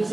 You're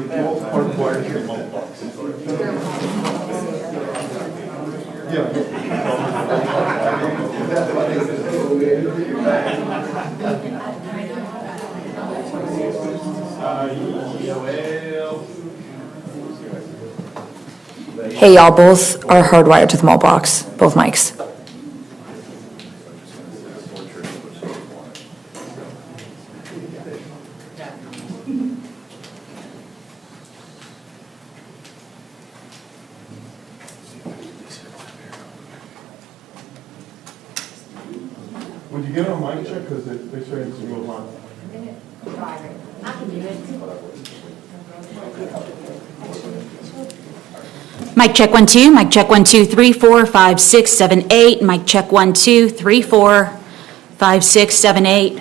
both hardwired to remote box. Hey, y'all, both are hardwired to the malt box, both mics. Would you get on mic check, because they say it's real loud? I can do it. Mic check 1 2, mic check 1 2 3 4 5 6 7 8, mic check 1 2 3 4 5 6 7 8.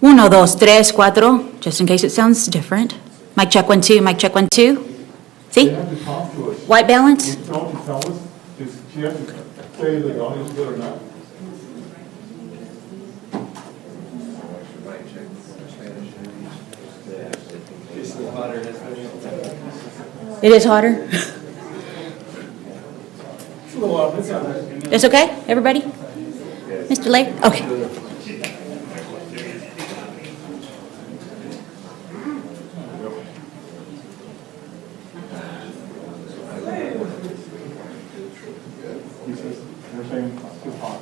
1 2 3 4, just in case it sounds different. Mic check 1 2, mic check 1 2. See? They have to talk to us. White balance. You don't tell us, she has to say the audience is good or not. It is hotter. It's okay, everybody? Mr. Lake? Okay. They're saying it's hot.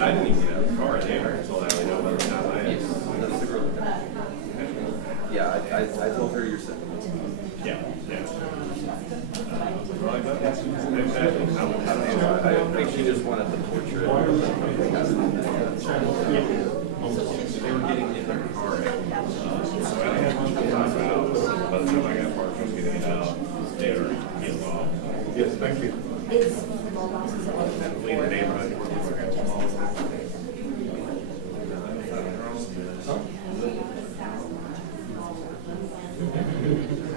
I didn't even get out of the car there until I know whether or not I am. Yeah, I told her you're sick. Yeah, yeah. Exactly. I think she just wanted the portrait. They were getting in their car. So I had to talk about by the time I got parked, I was getting it out. They were getting off. Yes, thank you. Is small boxes that work Lean the neighborhood.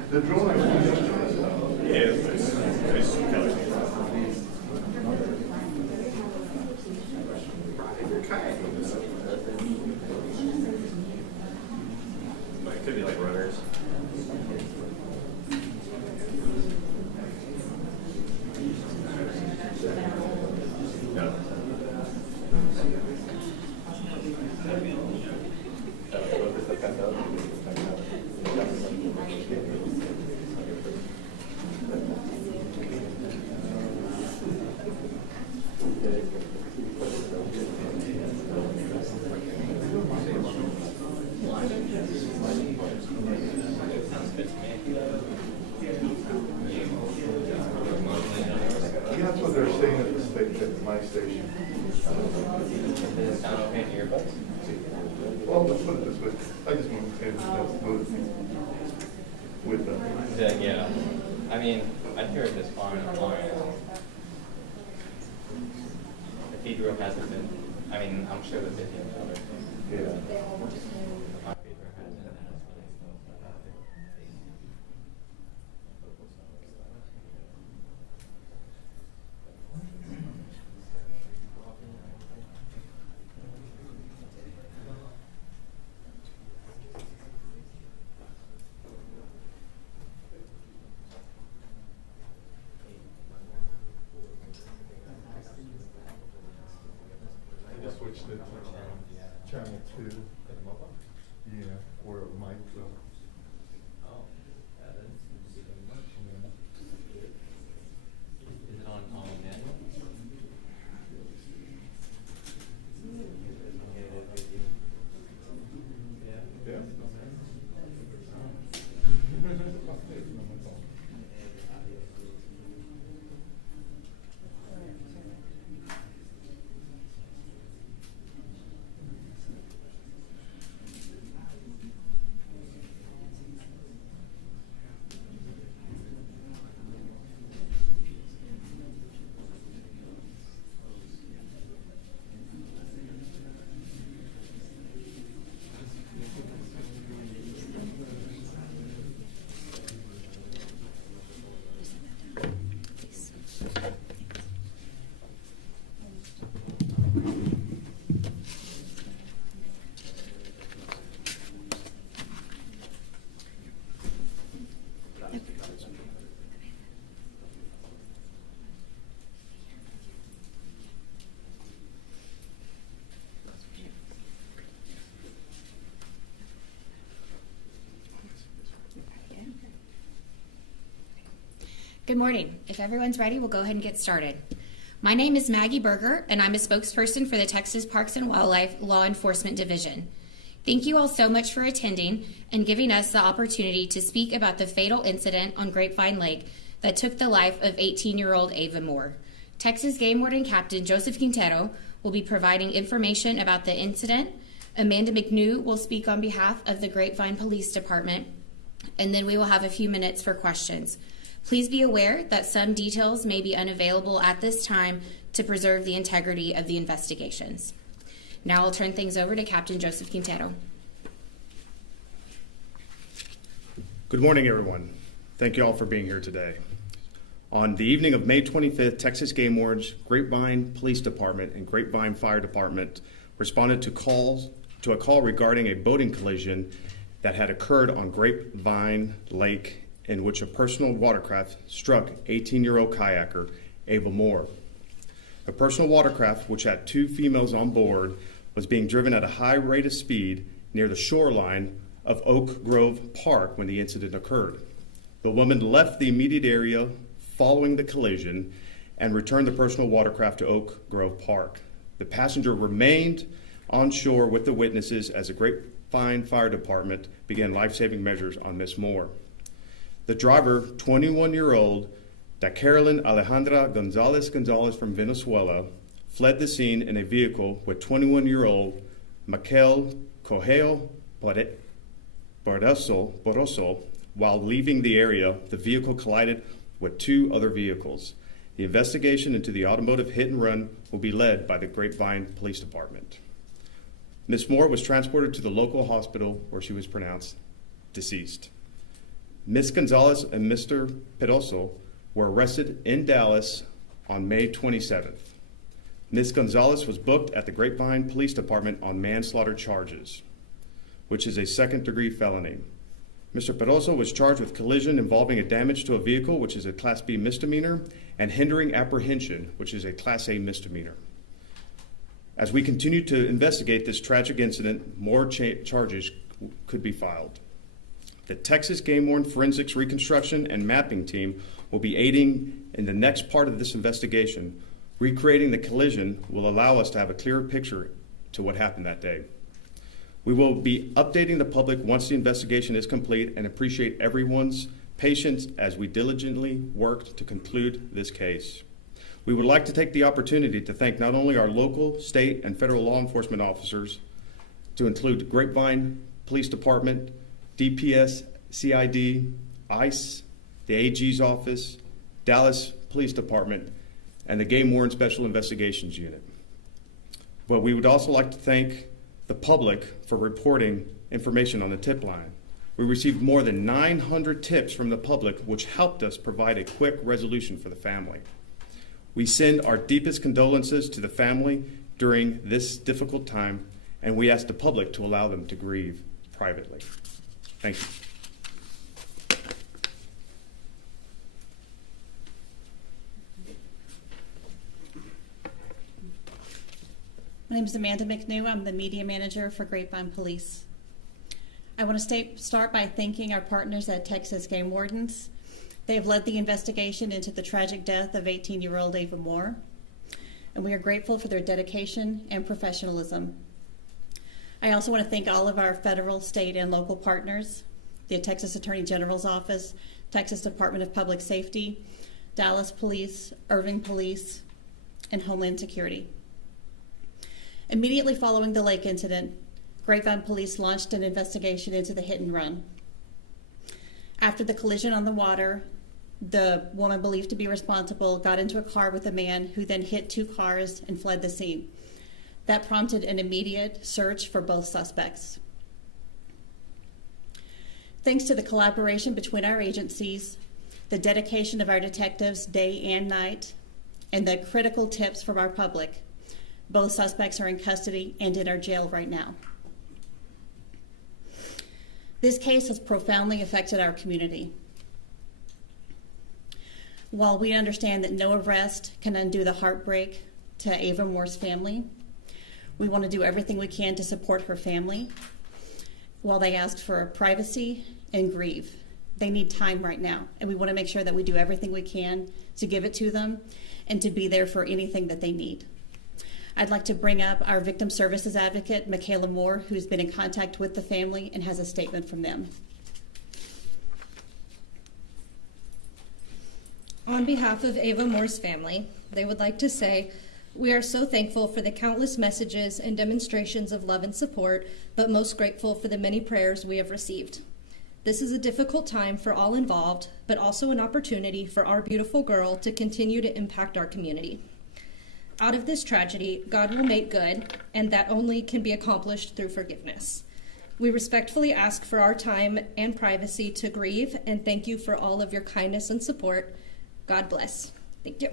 The drawing. It could be like runners. Yeah, that's what they're saying at the at my station. Well, let's put it this way. I just want to say with Yeah, I mean, I'd hear it this far in line. The feed room hasn't been, I mean, I'm sure the $15. yeah. My feed room hasn't. I just switched it to channel 2. Yeah, or Mike. Oh, that is even much. Is it on manual? Yeah. Good morning. If everyone's ready, we'll go ahead and get started. My name is Maggie Berger, and I'm a spokesperson for the Texas Parks and Wildlife Law Enforcement Division. Thank you all so much for attending and giving us the opportunity to speak about the fatal incident on Grapevine Lake that took the life of 18-year-old Ava Moore. Texas Game Warden Captain Joseph Quintero will be providing information about the incident. Amanda McNew will speak on behalf of the Grapevine Police Department, and then we will have a few minutes for questions. Please be aware that some details may be unavailable at this time to preserve the integrity of the investigations. Now I'll turn things over to Captain Joseph Quintero. Good morning, everyone. Thank you all for being here today. On the evening of May 25th, Texas Game Wardens, Grapevine Police Department, and Grapevine Fire Department responded to a call regarding a boating collision that had occurred on Grapevine Lake, in which a personal watercraft struck 18-year-old kayaker Ava Moore. The personal watercraft, which had 2 females on board, was being driven at a high rate of speed near the shoreline of Oak Grove Park when the incident occurred. The woman left the immediate area following the collision and returned the personal watercraft to Oak Grove Park. The passenger remained on shore with the witnesses as the Grapevine Fire Department began life-saving measures on Miss Moore. The driver, 21-year-old Carolyn Alejandra Gonzalez from Venezuela, fled the scene in a vehicle with 21-year-old Michael Correo Boroso. While leaving the area, the vehicle collided with 2 other vehicles. The investigation into the automotive hit and run will be led by the Grapevine Police Department. Ms. Moore was transported to the local hospital where she was pronounced deceased. Ms. Gonzalez and Mr. Peroso were arrested in Dallas on May 27th. Ms. Gonzalez was booked at the Grapevine Police Department on manslaughter charges, which is a second-degree felony. Mr. Peroso was charged with collision involving a damage to a vehicle, which is a Class B misdemeanor, and hindering apprehension, which is a Class A misdemeanor. As we continue to investigate this tragic incident, more charges could be filed. The Texas Game Warden Forensics Reconstruction and Mapping Team will be aiding in the next part of this investigation. Recreating the collision will allow us to have a clearer picture to what happened that day. We will be updating the public once the investigation is complete and appreciate everyone's patience as we diligently work to conclude this case. We would like to take the opportunity to thank not only our local, state, and federal law enforcement officers, to include Grapevine Police Department, DPS, CID, ICE, the AG's office, Dallas Police Department, and the Game Warden Special Investigations Unit. But we would also like to thank the public for reporting information on the tip line. We received more than 900 tips from the public, which helped us provide a quick resolution for the family. We send our deepest condolences to the family during this difficult time, and we ask the public to allow them to grieve privately. Thank you. My name is Amanda McNew. I'm the media manager for Grapevine Police. I want to start by thanking our partners at Texas Game Wardens. They have led the investigation into the tragic death of 18-year-old Ava Moore, and we are grateful for their dedication and professionalism. I also want to thank all of our federal, state, and local partners, the Texas Attorney General's Office, Texas Department of Public Safety, Dallas Police, Irving Police, and Homeland Security. Immediately following the lake incident, Grapevine Police launched an investigation into the hit and run. After the collision on the water, the woman believed to be responsible got into a car with a man who then hit 2 cars and fled the scene. That prompted an immediate search for both suspects. Thanks to the collaboration between our agencies, the dedication of our detectives day and night, and the critical tips from our public, both suspects are in custody and in our jail right now. This case has profoundly affected our community. While we understand that no arrest can undo the heartbreak to Ava Moore's family, we want to do everything we can to support her family while they ask for privacy and grieve. They need time right now, and we want to make sure that we do everything we can to give it to them and to be there for anything that they need. I'd like to bring up our victim services advocate, Ava Moore, who's been in contact with the family and has a statement from them. On behalf of Ava Moore's family, they would like to say, we are so thankful for the countless messages and demonstrations of love and support, but most grateful for the many prayers we have received. This is a difficult time for all involved, but also an opportunity for our beautiful girl to continue to impact our community. Out of this tragedy, God will make good, and that only can be accomplished through forgiveness. We respectfully ask for our time and privacy to grieve, and thank you for all of your kindness and support. God bless. Thank you.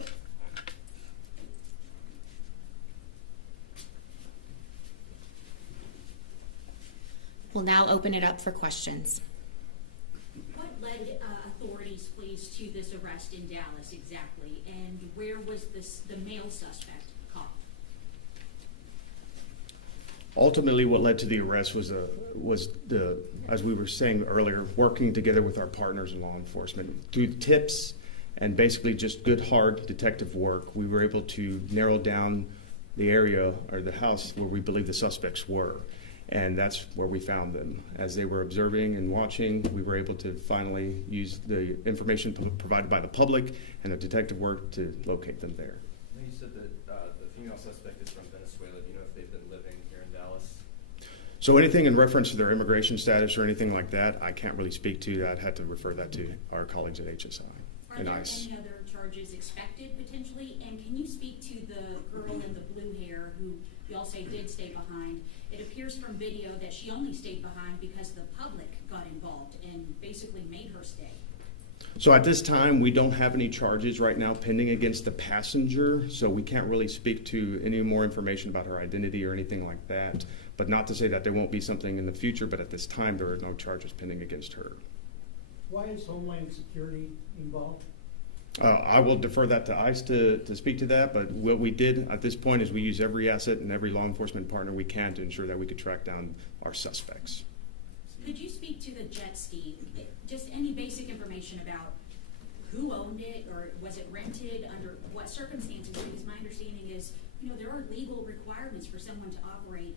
We'll now open it up for questions. What led authorities, please, to this arrest in Dallas exactly, and where was the male suspect caught? Ultimately, what led to the arrest was the, as we were saying earlier, working together with our partners in law enforcement. Through tips and basically just good, hard detective work, we were able to narrow down the area or the house where we believe the suspects were. And that's where we found them. As they were observing and watching, we were able to finally use the information provided by the public and the detective work to locate them there. You said that the female suspect is from Venezuela. Do you know if they've been living here in Dallas? So anything in reference to their immigration status or anything like that, I can't really speak to. I'd have to refer that to our colleagues at HSI. Are and there ice. any other charges expected potentially? And can you speak to the girl in the blue hair who you all say did stay behind? It appears from video that she only stayed behind because the public got involved and basically made her stay. So at this time, we don't have any charges right now pending against the passenger, so we can't really speak to any more information about her identity or anything like that. But not to say that there won't be something in the future, but at this time, there are no charges pending against her. Why is Homeland Security involved? I will defer that to ICE to speak to that, but what we did at this point is we use every asset and every law enforcement partner we can to ensure that we could track down our suspects. Could you speak to the jet ski? Just any basic information about who owned it, or was it rented, under what circumstances? Because my understanding is, there are legal requirements for someone to operate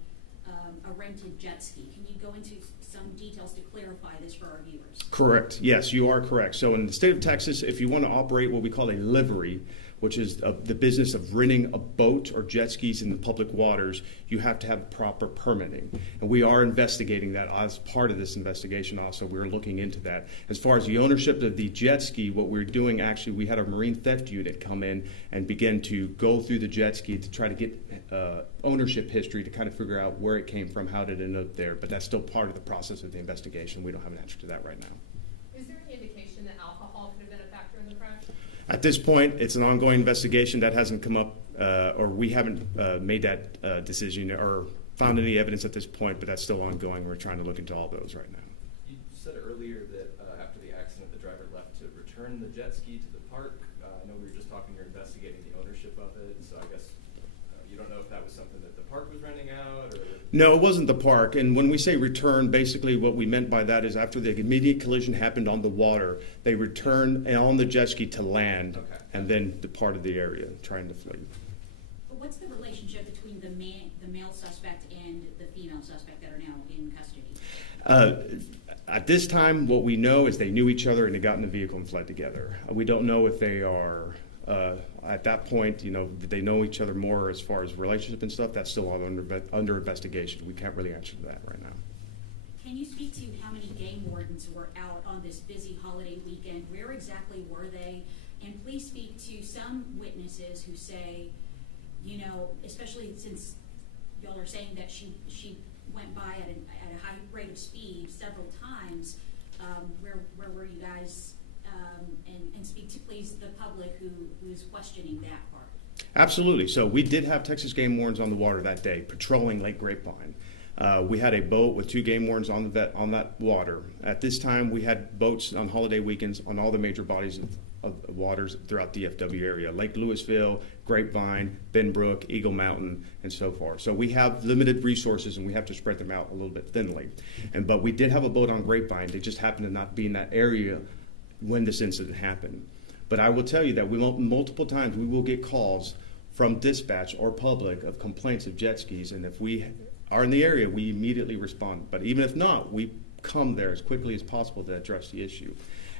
a rented jet ski. Can you go into some details to clarify this for our viewers? Correct. Yes, you are correct. So in the state of Texas, if you want to operate what we call a livery, which is the business of renting a boat or jet skis in the public waters, you have to have proper permitting. And we are investigating that as part of this investigation also. We're looking into that. As far as the ownership of the jet ski, what we're doing actually, we had a marine theft unit come in and begin to go through the jet ski to try to get ownership history to kind of figure out where it came from, how did it end up there. But that's still part of the process of the investigation. We don't have an answer to that right now. Is there any indication that alcohol could have been a factor in the crash? At this point, it's an ongoing investigation that hasn't come up, or we haven't made that decision or found any evidence at this point, but that's still ongoing. We're trying to look into all those right now. You said earlier that after the accident, the driver left to return the jet ski to the park. I know we were just talking, you're investigating the ownership of it, so I guess you don't know if that was something that the park was renting out, or? No, it wasn't the park. And when we say return, basically what we meant by that is after the immediate collision happened on the water, they returned on the jet ski to land, and then departed the area trying to flee. But what's the relationship between the male suspect and the female suspect that are now in custody? At this time, what we know is they knew each other and they got in the vehicle and fled together. We don't know if they are, at that point, did they know each other more as far as relationship and stuff? That's still all under investigation. We can't really answer that right now. Can you speak to how many game wardens were out on this busy holiday weekend? Where exactly were they? And please speak to some witnesses who say, especially since y'all are saying that she went by at a high rate of speed several times, where were you guys? And speak to, please, the public who is questioning that part. Absolutely. So we did have Texas Game Wardens on the water that day, patrolling Lake Grapevine. We had a boat with 2 game wardens on that water. At this time, we had boats on holiday weekends on all the major bodies of waters throughout the DFW area: Lake Louisville, Grapevine, Benbrook, Eagle Mountain, and so forth. So we have limited resources, and we have to spread them out a little bit thinly. But we did have a boat on Grapevine. They just happened to not be in that area when this incident happened. But I will tell you that multiple times we will get calls from dispatch or public of complaints of jet skis, and if we are in the area, we immediately respond. But even if not, we come there as quickly as possible to address the issue.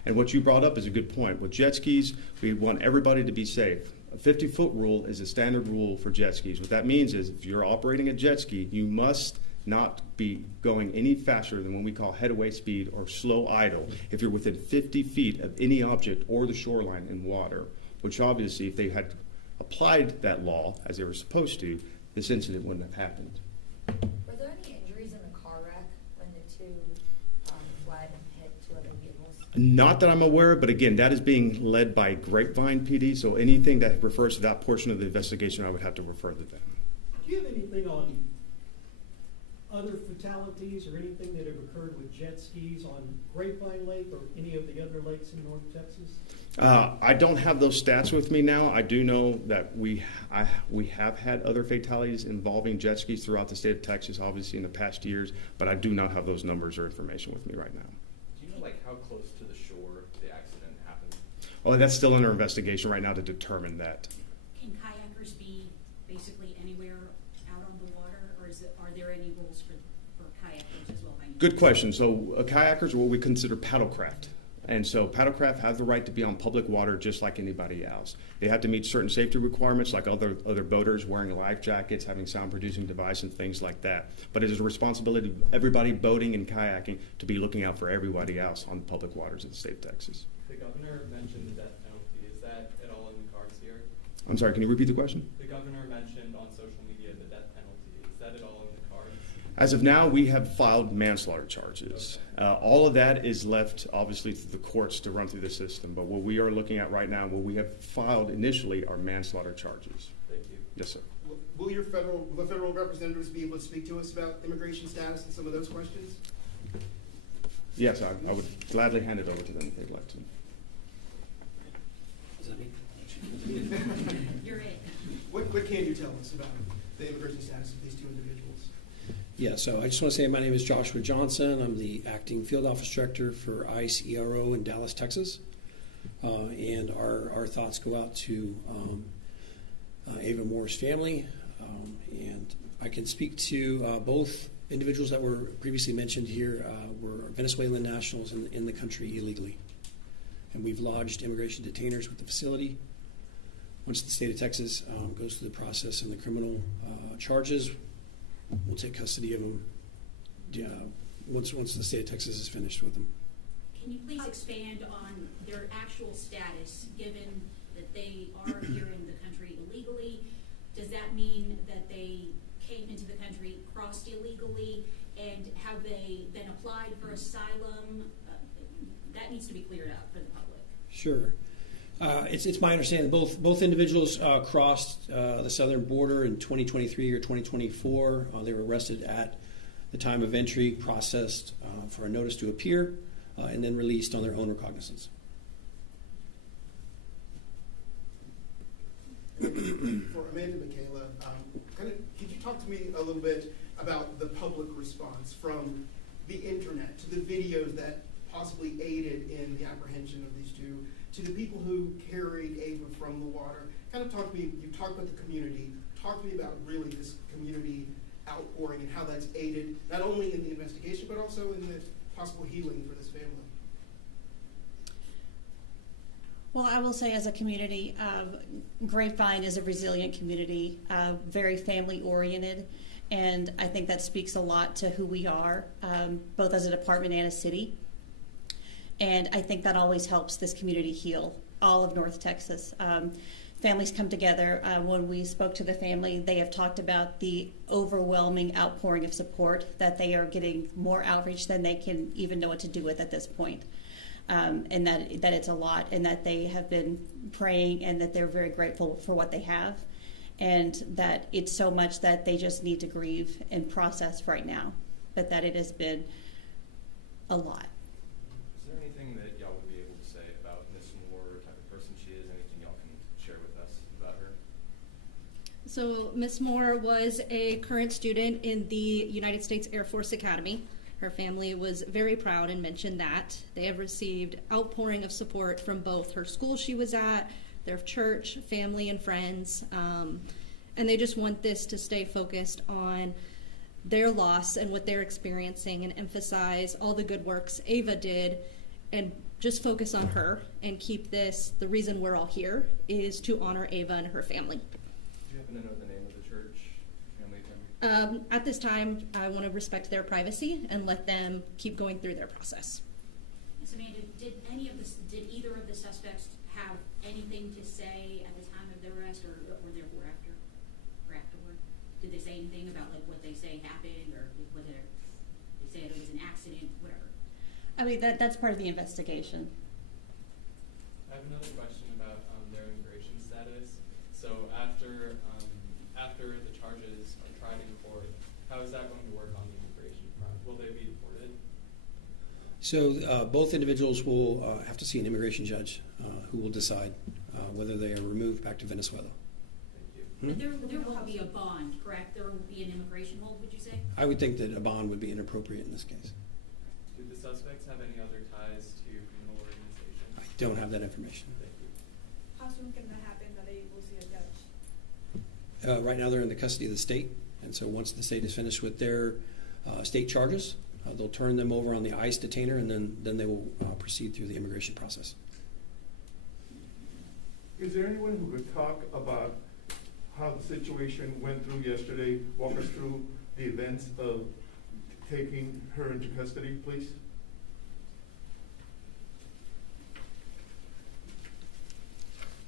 And what you brought up is a good point. With jet skis, we want everybody to be safe. A 50-foot rule is a standard rule for jet skis. What that means is if you're operating a jet ski, you must not be going any faster than what we call head-away speed or slow idle if you're within 50 feet of any object or the shoreline in water, which obviously if they had applied that law as they were supposed to, this incident wouldn't have happened. Were there any injuries in the car wreck when the 2 fled and hit 2 other vehicles? Not that I'm aware of, but again, that is being led by Grapevine PD, so anything that refers to that portion of the investigation, I would have to refer to them. Do you have anything on other fatalities or anything that have occurred with jet skis on Grapevine Lake or any of the other lakes in North Texas? I don't have those stats with me now. I do know that we have had other fatalities involving jet skis throughout the state of Texas, obviously in the past years, but I do not have those numbers or information with me right now. Do you know how close to the shore the accident happened? Oh, that's still under investigation right now to determine that. Can kayakers be basically anywhere out on the water, or are there any rules for kayakers as well? Good question. So kayakers are what we consider paddlecraft. And so paddlecraft have the right to be on public water just like anybody else. They have to meet certain safety requirements like other boaters, wearing life jackets, having sound-producing device, and things like that. But it is a responsibility of everybody boating and kayaking to be looking out for everybody else on the public waters of the state of Texas. The governor mentioned the death penalty I'm sorry, can you repeat the question? The governor mentioned on social media the death penalty. Is that at all in the cards? As of now, we have filed manslaughter charges. All of that is left, obviously, to the courts to run through the system. But what we are looking at right now, what we have filed initially are manslaughter charges. Thank you. Yes, sir. Will the federal representatives be able to speak to us about immigration status and some of those questions? Yes, I would gladly hand it over to them if they'd like to. Is that me? You're it. What can you tell us about the immigration status of these two individuals? Yeah, so I just want to say my name is Joshua Johnson. I'm the acting field office director for ICE ERO in Dallas, Texas. And our thoughts go out to Ava Moore's family. And I can speak to both individuals that were previously mentioned here were Venezuelan nationals in the country illegally. And we've lodged immigration detainers with the facility. Once the state of Texas goes through the process and the criminal charges, we'll take custody of them once the state of Texas is finished with them. Can you please expand on their actual status, given that they are here in the country illegally? Does that mean that they came into the country, crossed illegally, and have they been applied for asylum? That needs to be cleared up for the public. Sure. It's my understanding both individuals crossed the southern border in 2023 or 2024. They were arrested at the time of entry, processed for a notice to appear, and then released on their own recognizance. For Amanda Michaela, could you talk to me a little bit about the public response from the internet to the videos that possibly aided in the apprehension of these two, to the people who carried Ava from the water? Kind of talk to me, you talked about the community, talk to me about really this community outpouring and how that's aided, not only in the investigation, but also in the possible healing for this family. Well, I will say as a community, Grapevine is a resilient community, very family-oriented, and I think that speaks a lot to who we are, both as a department and a city. And I think that always helps this community heal, all of North Texas. Families come together. When we spoke to the family, they have talked about the overwhelming outpouring of support, that they are getting more outreach than they can even know what to do with at this point. And that it's a lot, and that they have been praying, and that they're very grateful for what they have, and that it's so much that they just need to grieve and process right now, but that it has been a lot. Is there anything that y'all would be able to say about Ms. Moore, type of person she is, anything y'all can share with us about her? So Ms. Moore was a current student in the United States Air Force Academy. Her family was very proud and mentioned that. They have received outpouring of support from both her school she was at, their church, family, and friends. And they just want this to stay focused on their loss and what they're experiencing, and emphasize all the good works Ava did, and just focus on her and keep this, the reason we're all here is to honor Ava and her family. Do you happen to know the name of the church? At this time, I want to respect their privacy and let them keep going through their process. Ms. Amanda, did either of the suspects have anything to say at the time of their arrest, or therefore after, or afterward? Did they say anything about like what they say happened, or whether they said it was an accident, whatever? I mean, that's part of the investigation. I have another question about their immigration status. So after the charges are tried in court, how is that going to work on the immigration front? Will they be deported? So both individuals will have to see an immigration judge who will decide whether they are removed back to Venezuela. But there will be a bond, correct? There will be an immigration hold, would you say? I would think that a bond would be inappropriate in this case. Do the suspects have any other ties to criminal organizations? I don't have that information. Thank you. How soon can that happen that they will see a judge? Right now they're in the custody of the state, and so once the state is finished with their state charges, they'll turn them over on the ICE detainer, and then they will proceed through the immigration process. Is there anyone who could talk about how the situation went through yesterday? Walk us through the events of taking her into custody, please.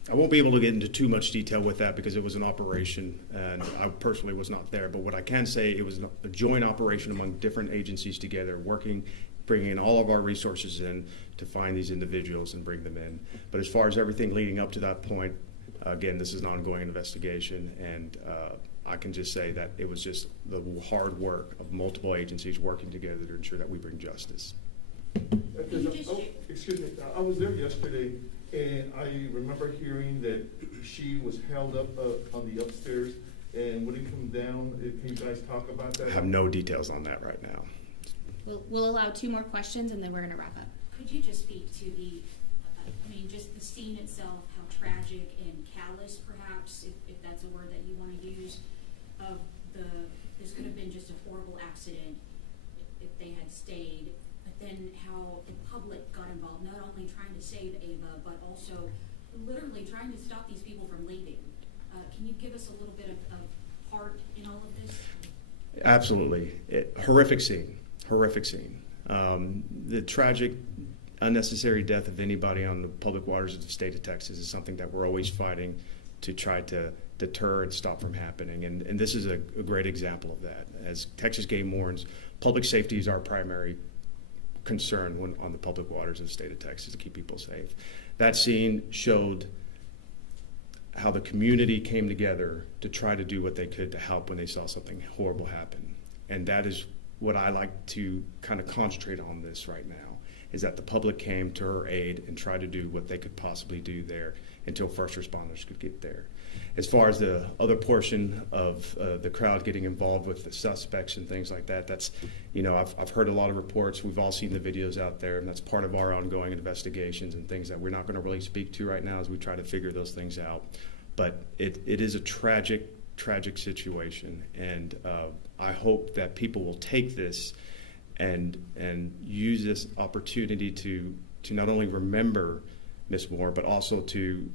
I won't be able to get into too much detail with that because it was an operation and I personally was not there. But what I can say, it was a joint operation among different agencies together, working, bringing in all of our resources in to find these individuals and bring them in. But as far as everything leading up to that point, again, this is an ongoing investigation, and I can just say that it was just the hard work of multiple agencies working together to ensure that we bring justice. Excuse me, I was there yesterday, and I remember hearing that she was held up on the upstairs and wouldn't come down. Can you guys talk about that? I have no details on that right now. We'll allow 2 more questions and then we're going to wrap up. Could you just speak to the, just the scene itself, how tragic and callous, perhaps, if that's a word that you want to use, of this could have been just a horrible accident if they had stayed, but then how the public got involved, not only trying to save Ava, but also literally trying to stop these people from leaving. Can you give us a little bit of heart in all of this? Absolutely. Horrific scene. The tragic, unnecessary death of anybody on the public waters of the state of Texas is something that we're always fighting to try to deter and stop from happening. And this is a great example of that. As Texas Game Wardens, public safety is our primary concern when on the public waters of the state of Texas to keep people safe. That scene showed how the community came together to try to do what they could to help when they saw something horrible happen. And that is what I like to kind of concentrate on this right now, is that the public came to her aid and tried to do what they could possibly do there until first responders could get there. As far as the other portion of the crowd getting involved with the suspects and things like that, that's, I've heard a lot of reports. We've all seen the videos out there, and that's part of our ongoing investigations and things that we're not going to really speak to right now as we try to figure those things out. But it is a tragic situation, and I hope that people will take this and use this opportunity to not only remember Ms. Moore, but also to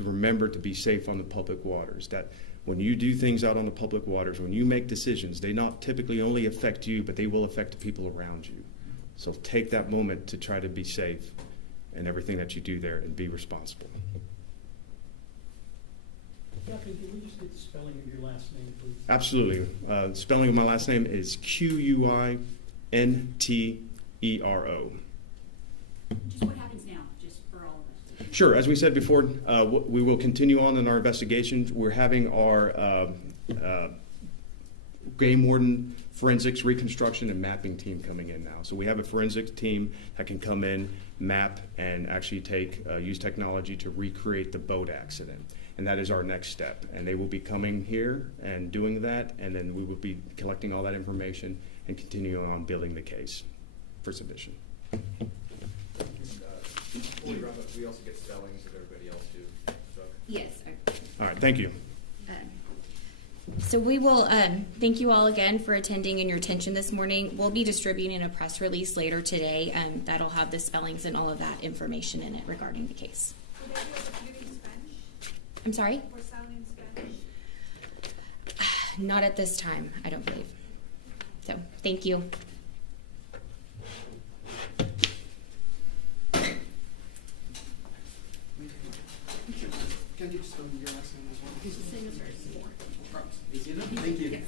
remember to be safe on the public waters. That when you do things out on the public waters, when you make decisions, they not typically only affect you, but they will affect the people around you. So take that moment to try to be safe in everything that you do there and be responsible. Captain, can we just get the spelling of your last name, please? Absolutely. The spelling of my last name is Quintero. Just what happens now, just for all of us? Sure. As we said before, we will continue on in our investigations. We're having our Game Warden forensics reconstruction and mapping team coming in now. So we have a forensics team that can come in, map, and actually use technology to recreate the boat accident. And that is our next step. And they will be coming here and doing that, and then we will be collecting all that information and continuing on building the case for submission. Before we wrap up, we also get spellings of everybody else too. So. Yes. All right, thank you. So we will thank you all again for attending and your attention this morning. We'll be distributing a press release later today that'll have the spellings and all of that information in it regarding the case. Will they be able to read in Spanish? I'm sorry? Or sound in Spanish? Not at this time, I don't believe. So, thank you. Can I get you spelling your last name as well? He's the same as hers. Thank you.